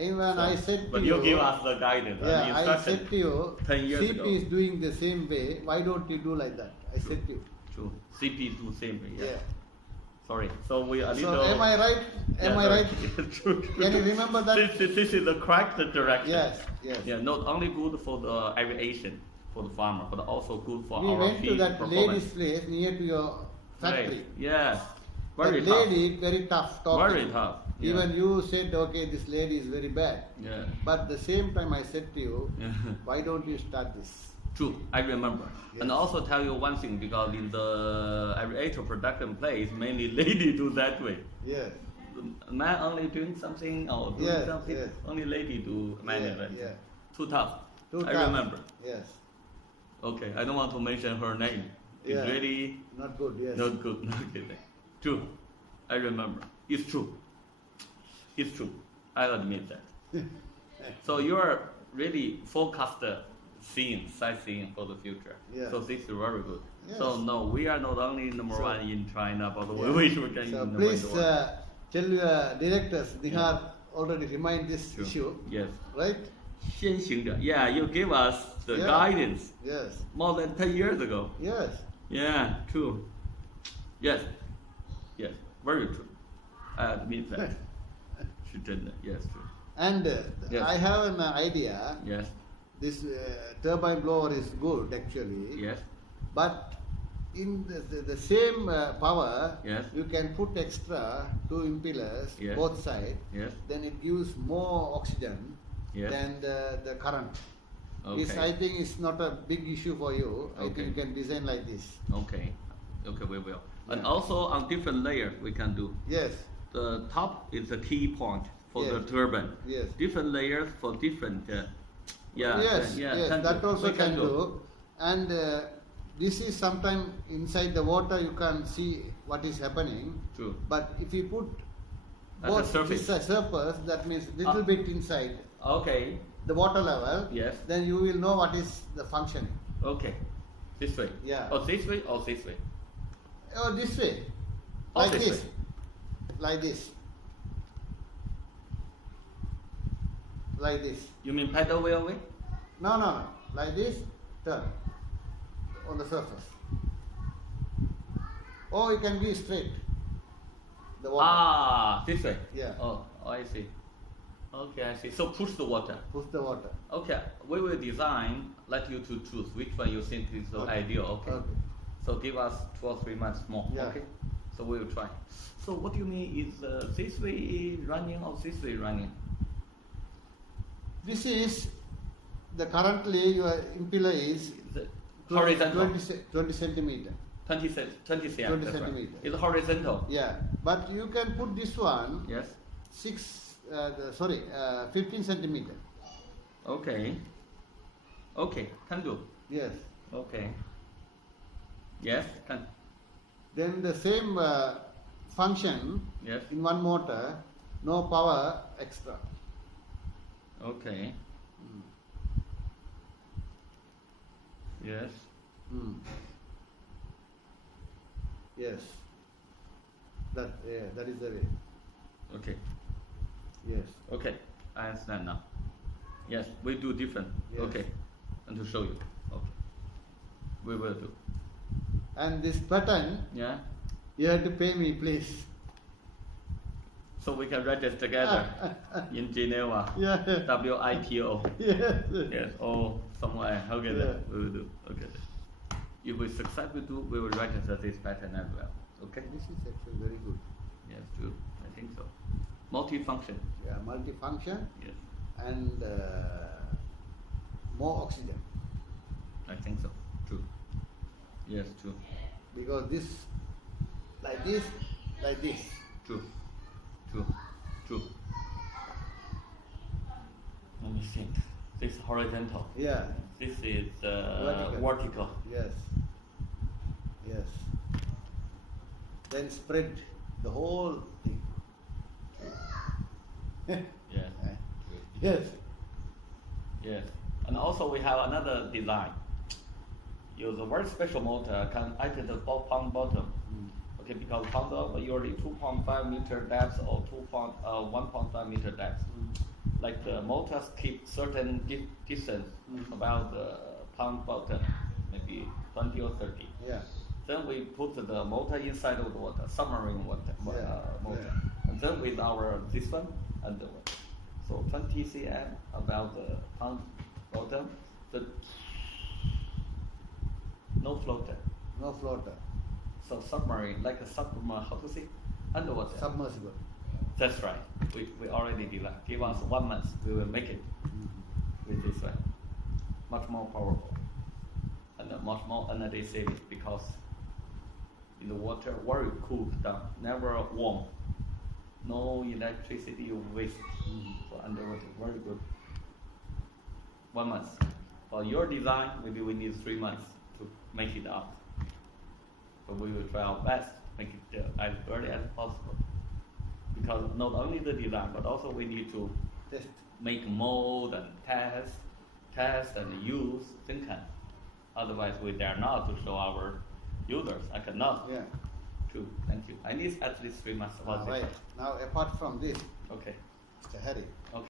even I said to but you give us the guidance. Yeah, I said to you, 10 years CP ago. is doing the same way. Why don't you do like that? I said to you. True. CP do same way. Yeah. Sorry. So we a little. So am I right? Am I right? True. Can you remember that? This is the correct direction. Yes. Yes. Yeah. Not only good for the aviation for the farmer, but also good for We our went to feed that performance. lady's place near to your factory. Right. Yes. Very That tough. lady very tough talking. Very tough. Yeah. Even you said, okay, this lady is very bad. Yeah. But at the same time, I said to you, Yeah. why don't you start this? True, I remember. Yes. And also tell you one thing, because in the aviator production place, mainly lady do that way. Yes. The man only doing something or doing Yes, something, yes. only lady do management. Yeah. Too tough. Too I tough. remember. Yes. Okay, I don't want to mention her name. It's Yeah. really Not good. Yes. not good, not good. True, I remember. It's true. It's true. I admit that. So you are really forecast sightseeing for the future. Yeah. So this is very good. Yes. So no, we are not only number So- one in China, but we Yeah. wish we can So in the please world. tell your directors, Nihar already remind this True. issue, Yes. right? 先行者. Yeah, you give us the Yeah. guidance Yes. more than 10 years ago. Yes. Yeah, true. Yes. Yes, very true. I admit that. 是真的. Yes, true. And Yes. I have an idea. Yes. This turbine blower is good actually. Yes. But in the same power, Yes. you can put extra 2 impellers Yes. both sides. Yes. Then it gives more oxygen Yes. than the current. Okay. This I think is not a big issue for you. I Okay. think you can design like this. Okay. Okay, we will. And Yeah. also on different layers we can do. Yes. The top is the key point for the Yes. turbine. Yes. Different layers for different. Yeah. Yes. Yeah. Yes. can That do. also We can do. And this is sometime inside the water you can see what is happening. True. But if you put At the both surface. this surface, that means little bit inside Okay. the water level. Yes. Then you will know what is the function. Okay. This way. Yeah. Or this way or this way. Oh, this way. Or Like this this. way. Like this. Like this. You mean paddle wheel way? No, no, no. Like this, turn on the surface. Or you can be straight. The water. Ah, this way. Yeah. Oh, I see. Okay, I see. So push the water. Push the water. Okay, we will design, let you to choose which one you think is the Okay. ideal. Okay. Okay. So give us 2 or 3 months more. Yeah. Okay. So we will try. So what do you mean is this way running or this way running? This is the currently your impeller is The 20 horizontal. 20 centimeter. 20 cm. 20 that's right. centimeter. It's horizontal. Yeah, but you can put this one Yes. 15 centimeter. Okay. Okay, can do. Yes. Okay. Yes, can. Then the same function Yes. in one motor, no power extra. Okay. Yes. Mm. Yes. That is the way. Okay. Yes. Okay. I understand now. Yes, we do different. Yes. Okay. And to show you. Okay. We will do. And this pattern, Yeah. you have to pay me, please. So we can register together in Geneva. Yeah. WIPO. Yes. Yes. Or somewhere. Okay. Yeah. Then we will do. Okay. If we successfully do, we will register this pattern as well. Okay. This is actually very good. Yes. True. I think so. Multifunction. Yeah, multifunction Yes. and more oxygen. I think so. True. Yes. True. Because this, like this, like this. True. True. True. Let me think. This is horizontal. Yeah. This is Vertical. vertical. Yes. Yes. Then spread the whole thing. Yes. Yes. Yes. And also we have another design. Use a very special motor can enter the pond bottom. Okay, because pond usually 2.5 meter depth or 1.5 meter depth. like the motors keep certain distance about the pond bottom, maybe 20 or 30. Yeah. Then we put the motor inside of the water, submarine water, motor. Yeah. And then with our this one underwater. So 20 cm about the pond bottom, no floater. No floater. So submarine, like a submarine, how to say? Underwater. Submersible. That's right. We already developed. Give us 1 month, we will make it with this one. Much more powerful and much more energy saving because in the water very cooled down, never warm. No electricity waste. So underwater, very good. 1 month. For your design, maybe we need 3 months to make it out. But we will try our best to make it as early as possible. Because not only the design, but also we need to Test. make mold and test and use, think can. Otherwise, we dare not to show our users. I cannot. Yeah. True. Thank you. I need at least 3 months about Right. this. Now, apart from this, Okay. Mr. Harry, Okay.